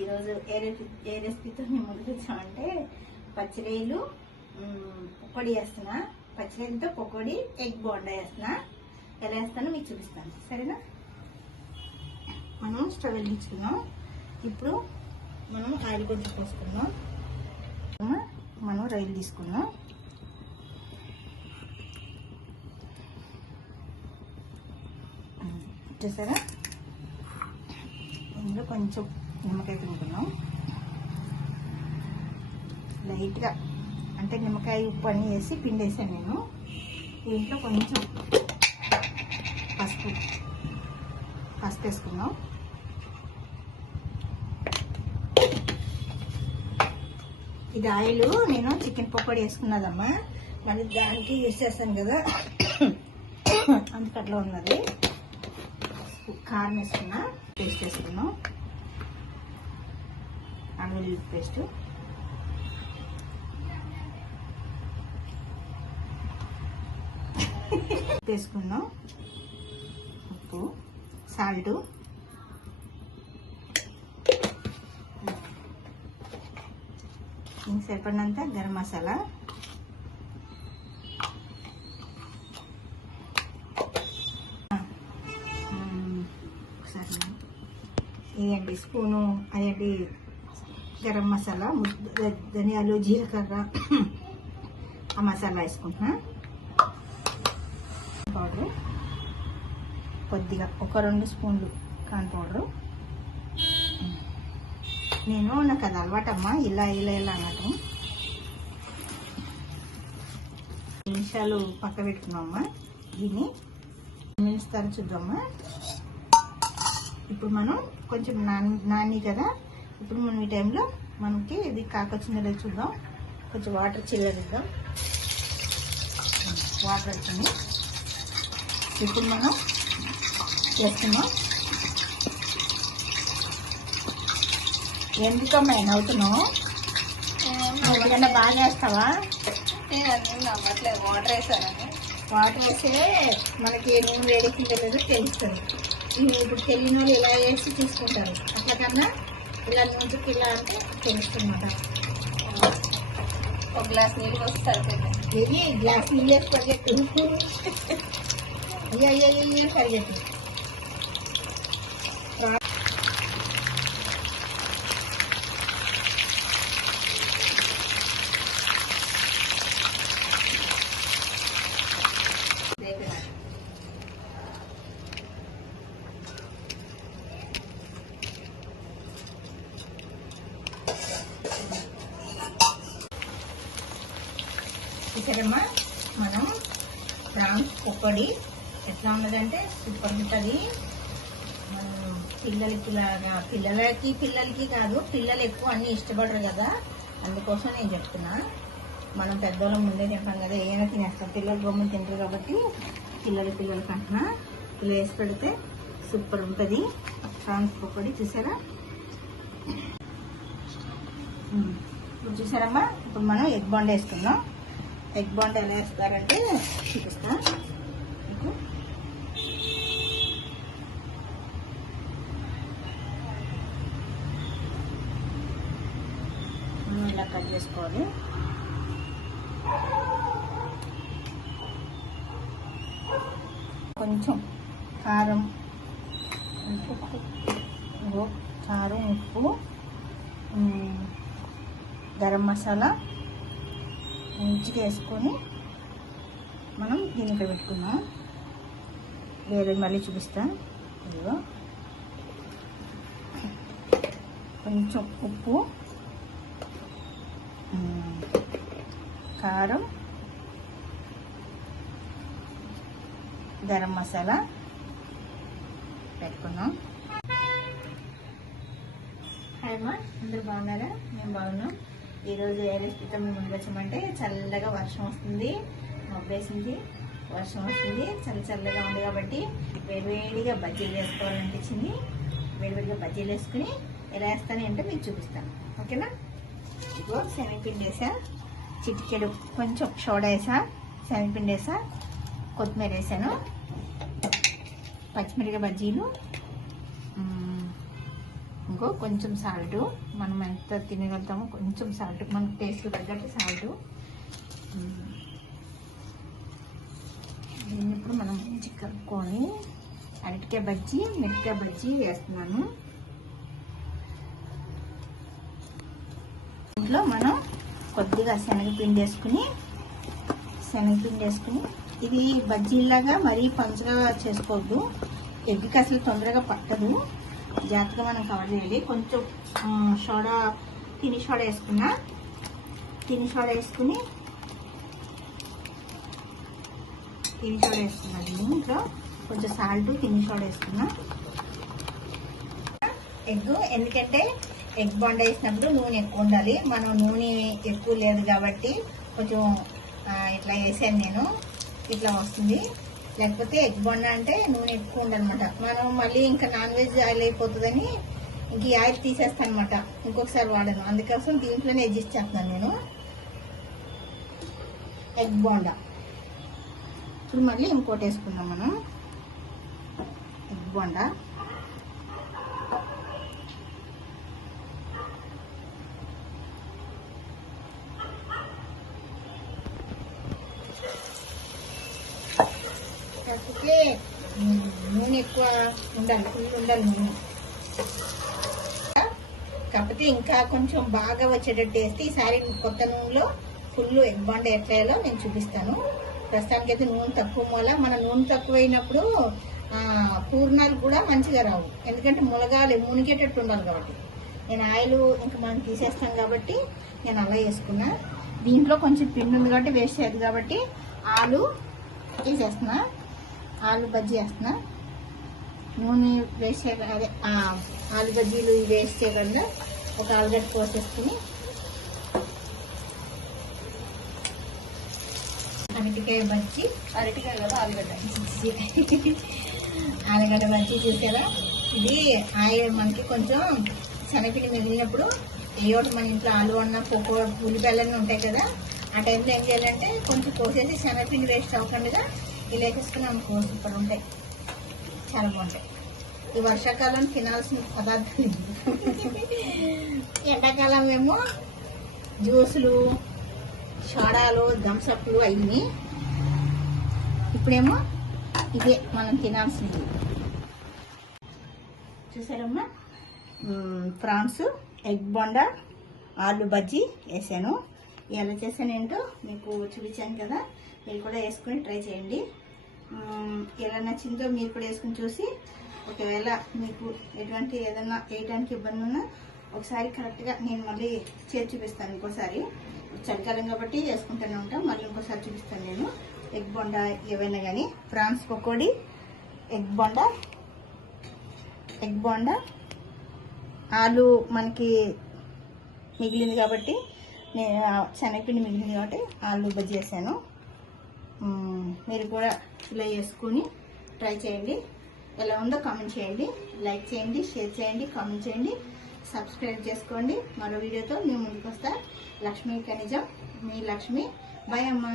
ఈరోజు ఏ రెసిపీతో మేము ముందుకు వచ్చామంటే పచ్చిరొయ్యలు పకోడీ వేస్తున్నా. పచ్చిరొయ్యలతో పకోడీ ఎగ్ బోండా వేస్తున్నా. ఎలా వేస్తానో మీకు చూపిస్తాను, సరేనా? మనం స్టవ్ వెలిగించుకున్నాం. ఇప్పుడు మనం ఆయిల్ కొంచెం పోసుకున్నాం. మనం రొయ్యలు తీసుకున్నాం. చూసారా, ఇందులో కొంచెం నిమ్మకాయ పిండుకున్నాం లైట్గా, అంటే నిమ్మకాయ ఉప్పు అన్నీ వేసి పిండేసాను నేను. దీంట్లో కొంచెం పసుపు వేసుకున్నాం. ఇది ఆయిల్ నేను చికెన్ పకోడీ వేసుకున్నదమ్మా, మళ్ళీ దానికి యూస్ చేస్తాను కదా, అందుకట్లా ఉన్నది. కారం వేసుకున్నా, పేస్ట్ వేసుకున్నాం, అల్లం పేస్ట్, వేసుకున్నాం, ఉప్పు, సాల్ట్, ఇంక సరిపడినంత గరం మసాలా, ఇదండి స్పూను, అదండి గరం మసాలా, ధనియాలు, జీలకర్ర, ఆ మసాలా వేసుకుంటున్నా. పౌడర్ కొద్దిగా ఒక 2 స్పూన్లు కార్న్ పౌడరు. నాకు అది అలవాటమ్మా, ఇలా అన్నట్టు. నిమిషాలు పక్క పెట్టుకున్నామమ్మా. దీన్ని మినిస్తారు చూద్దామా. ఇప్పుడు మనం కొంచెం నాని కదా, ఇప్పుడు మనం ఈ టైంలో మనకి ఇది కాకొచ్చిందో చూద్దాం. కొంచెం వాటర్ చిల్లరిద్దాం. వాటర్ వచ్చింది. ఇప్పుడు మనం చేస్తున్నాం. ఎందుకమ్మా నవ్వుతున్నావు? ఎందుకన్నా బాగా వేస్తావా? నమ్మట్లేదు, వాటర్ వేసానని. వాటర్ వేస్తే మనకి నూనె వేడికి లేదో తెలుస్తుంది. ఇప్పుడు తెలియని వాళ్ళు ఇలా వేసి తీసుకుంటారు. అట్లా కన్నా ఇలా నూనెకి ఇలా అంటే తెలుస్తుందన్నమాట. ఒక గ్లాస్ నీళ్ళు వస్తే సరిపోయింది. ఇది గ్లాస్ నీళ్ళు వేసి పరిగెట్టు. అయ్యో పరిగెట్టు. చూసారమ్మా, మనం ప్రాన్స్ పకోడీ ఎట్లా ఉన్నదంటే సూపర్ ఉంటుంది. పిల్లలకి కాదు, పిల్లలు ఎక్కువ అన్నీ ఇష్టపడరు కదా, అందుకోసం నేను చెప్తున్నా. మనం పెద్దవాళ్ళం ముందే చెప్పాం కదా, ఏమైనా తినేస్తాం. పిల్లలు గమ్మున తింటారు కాబట్టి పిల్లలు కంటున్నా. ఇలా వేసి పెడితే సూపర్ ఉంటుంది ప్రాన్స్ పకోడీ. చూసారా, ఇప్పుడు చూసారమ్మా. ఇప్పుడు మనం ఎగ్ బోండా వేసుకుందాం. ఎగ్ బోండా ఎలా వేస్తారంటే చూపిస్తా మీకు. ఇలా కట్ చేసుకోవాలి. కొంచెం కారం, ఉప్పు, గరం మసాలా మంచిగా వేసుకొని మనం దీన్ని ఇక్కడ పెట్టుకున్నాం. వేరే మళ్ళీ చూపిస్తాను. ఇదిగో కొంచెం ఉప్పు, కారం, గరం మసాలా పెట్టుకున్నాం. హాయ్ అమ్మా, అందరూ బాగున్నారా? మేము బాగున్నాం. ఈరోజు ఏ రెసిపీతో మేము ముందుకు వచ్చామంటే, చల్లగా వర్షం వస్తుంది, మబ్బేసింది, వర్షం వస్తుంది, చల్లగా ఉంది కాబట్టి వేడివేడిగా బజ్జీలు వేసుకోవాలనిపించింది. వేడివేడిగా బజ్జీలు వేసుకుని ఎలా వేస్తాను అంటే మీకు చూపిస్తాను, ఓకేనా? ఇదిగో శనగపిండి వేసా, చిటికెడు కొంచెం సోడా వేసా, శనగపిండి వేసా, కొత్తిమీర వేసాను, పచ్చిమిరపకాయ బజ్జీలు, అనుకో కొంచెం సాల్ట్, మనం ఎంత తినగలుగుతామో కొంచెం సాల్ట్, మనకు టేస్ట్ తగ్గట్టు సాల్ట్. దీన్ని ఇప్పుడు మనం మంచిగా కలుపుకొని అరటికాయ బజ్జీ, మిరపకాయ బజ్జీ వేస్తున్నాను. ఇంట్లో మనం కొద్దిగా శనగపిండి వేసుకుని ఇది బజ్జీలాగా మరీ పంచగా చేసుకోవద్దు. ఎగ్కి అసలు తొందరగా పట్టదు, జాగ్రత్తగా మనం కవర్ చేయాలి. కొంచెం సోడా, తిని సోడా వేసుకుని ఇంట్లో కొంచెం సాల్ట్, తిని సోడా వేసుకున్నా. ఎగ్, ఎందుకంటే ఎగ్ బొండ వేసినప్పుడు నూనె ఎక్కువ ఉండాలి. మనం నూనె ఎక్కువ లేదు కాబట్టి కొంచెం ఇట్లా వేసాను నేను, ఇట్లా వస్తుంది. లేకపోతే ఎగ్ బొండ అంటే నూనె ఎక్కువ ఉండనమాట. మనం మళ్ళీ ఇంకా నాన్ వెజ్ ఆయిల్ అయిపోతుందని ఇంక ఈ ఆయిల్ తీసేస్తాను అనమాట, ఇంకొకసారి వాడను. అందుకోసం దీంట్లోనే అడ్జస్ట్ చేస్తున్నాను నేను ఎగ్ బొండ. ఇప్పుడు మళ్ళీ ఇంకోటి వేసుకుందాం మనం, ఎగ్ బొండ. కాకపోతే నూనె ఎక్కువ ఉండాలి, ఫుల్ ఉండాలి నూనె. కాకపోతే ఇంకా కొంచెం బాగా వచ్చేటట్టు వేస్తే ఈసారి కొత్త నూనెలో ఫుల్ ఎగ్ బొండ ఎట్లా వేయాలో నేను చూపిస్తాను. ప్రస్తుతానికి అయితే నూనె తక్కువ మూల, మన నూనె తక్కువ అయినప్పుడు పూర్ణాలు కూడా మంచిగా రావు, ఎందుకంటే ములగాలి, మునిగేటట్టు ఉండాలి కాబట్టి. నేను ఆయిల్ ఇంకా మనం తీసేస్తాం కాబట్టి నేను అలా వేసుకున్నా. దీంట్లో కొంచెం పిండి ఉంది కాబట్టి వేస్ట్ చేయదు కాబట్టి ఆలు వేసేస్తున్నా, ఆలు బజ్జీ వేస్తున్నా. నూనె వేస్ట్ చేయ, అదే ఆలు బజ్జీలు వేస్ట్ చేయకుండా ఒక ఆలుగడ్డ కోసేసుకుని అరటికాయ బజ్జీ, అరటికాయ కదా ఆలుగడ్డ, ఆలుగడ్డ బజ్జీ చూసారా. ఇది ఆయిల్ మనకి కొంచెం శనగపిండి మిగిలినప్పుడు ఏయోటి మన ఇంట్లో ఆలు అన్న పొక్కు ఉల్లిపాయలన్నీ ఉంటాయి కదా, ఆ టైంలో ఏం చేయాలంటే కొంచెం కోసేసి శనగపిండి వేస్ట్ అవ్వకుండా ఇలా వేసుకుని అనుకో, సూపర్ ఉంటాయి, చాలా బాగుంటాయి. ఈ వర్షాకాలం తినాల్సిన పదార్థాలు. ఎండాకాలం ఏమో జ్యూసులు, సోడాలు, థమ్సప్లు అయ్యి, ఇప్పుడేమో ఇదే మనం తినాల్సింది. చూసారమ్మా, ప్రాన్స్, ఎగ్ బొండా, ఆలు బజ్జీ వేసాను. ఎలా చేశాను ఏంటో మీకు చూపించాను కదా, మీరు కూడా వేసుకుని ట్రై చేయండి. ఎలా నచ్చిందో మీరు కూడా వేసుకుని చూసి, ఒకవేళ మీకు ఎటువంటి ఏదైనా వేయడానికి ఇబ్బంది ఉన్నా ఒకసారి కరెక్ట్గా నేను మళ్ళీ చేసి చూపిస్తాను. ఇంకోసారి చలికాలం కాబట్టి వేసుకుంటూనే ఉంటాం, మళ్ళీ ఇంకోసారి చూపిస్తాను నేను. ఎగ్ బొండా ఏవైనా కానీ, ప్రాన్స్ పకోడీ, ఎగ్ బొండా, ఆలు మనకి మిగిలింది కాబట్టి నేను శనగపిండి మిగిలింది కాబట్టి ఆలు బజ్జీ చేశాను. మీరు కూడా ఇలా చేసుకుని ట్రై చేయండి. ఎలా ఉందో కామెంట్ చేయండి, లైక్ చేయండి, షేర్ చేయండి, కామెంట్ చేయండి, సబ్స్క్రైబ్ చేసుకోండి. మరో వీడియోతో మేము ముందుకు వస్తా. లక్ష్మీ ఖనిజం, మీ లక్ష్మి. బాయ్ అమ్మా.